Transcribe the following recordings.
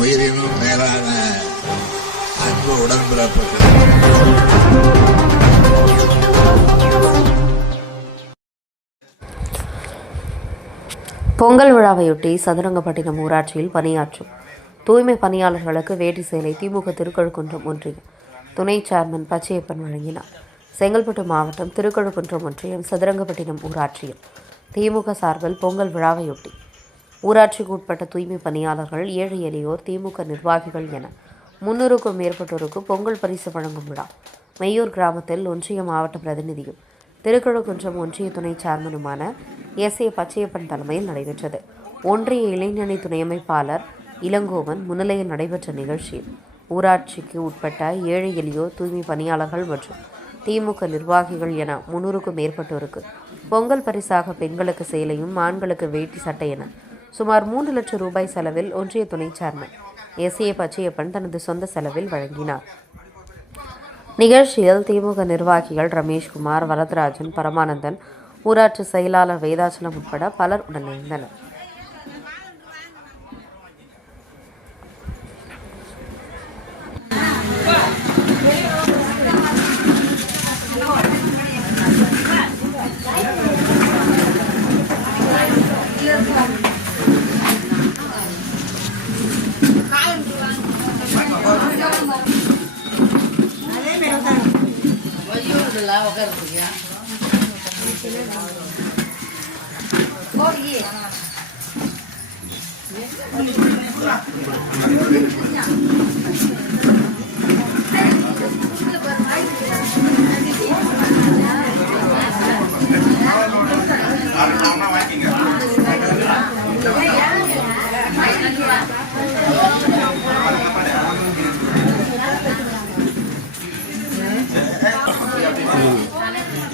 உயிரினும் மேலான அன்பு உடன்பிறப்புகள். பொங்கல் விழாவையொட்டி சதுரங்கப்பட்டினம் ஊராட்சியில் பணியாற்றும் தூய்மை பணியாளர்களுக்கு வேட்டி சேலை திமுக திருக்கழுக்குன்றம் ஒன்றியம். துணை சேர்மன் பச்சையப்பன் வழங்கினார். செங்கல்பட்டு மாவட்டம் திருக்கழுக்குன்றம் ஒன்றியம் சதுரங்கப்பட்டினம் ஊராட்சியில். திமுக சார்பில் பொங்கல் விழாவையொட்டி ஊராட்சிக்கு உட்பட்ட தூய்மை பணியாளர்கள் ஏழை எளியோர் திமுக நிர்வாகிகள் என முன்னூறுக்கும் மேற்பட்டோருக்கு பொங்கல் பரிசு வழங்கும் விழா. மையூர் கிராமத்தில் ஒன்றிய மாவட்ட பிரதிநிதியும் திருக்கழுக்குன்றம் ஒன்றிய துணை சேர்மனுமான எஸ். ஏ. பச்சையப்பன் தலைமையில் நடைபெற்றது. ஒன்றிய இளைஞனை துணை அமைப்பாளர் இளங்கோவன் முன்னிலையில் நடைபெற்ற நிகழ்ச்சியில் ஊராட்சிக்கு உட்பட்ட ஏழை எளியோர் தூய்மை பணியாளர்கள் மற்றும் திமுக நிர்வாகிகள் என முன்னூறுக்கும் மேற்பட்டோருக்கு பொங்கல் பரிசாக பெண்களுக்கு சேலையும் ஆண்களுக்கு வேட்டி சட்டை என சுமார் மூன்று லட்சம் ரூபாய் செலவில் ஒன்றிய துணை சேர்மன் எஸ் ஏ பச்சையப்பன் தனது சொந்த செலவில் வழங்கினார். நிகழ்ச்சியில் திமுக நிர்வாகிகள் ரமேஷ்குமார் வரதராஜன் பரமானந்தன் ஊராட்சி செயலாளர் வேதாச்சலம் உட்பட பலர் உடனிருந்தனர். இல்லை உட்காந்துருக்கியா போய்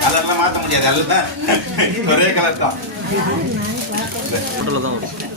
கலர்லாம் மாத்த முடியாது எல்லாம் ஒரே கலர் தான் தான்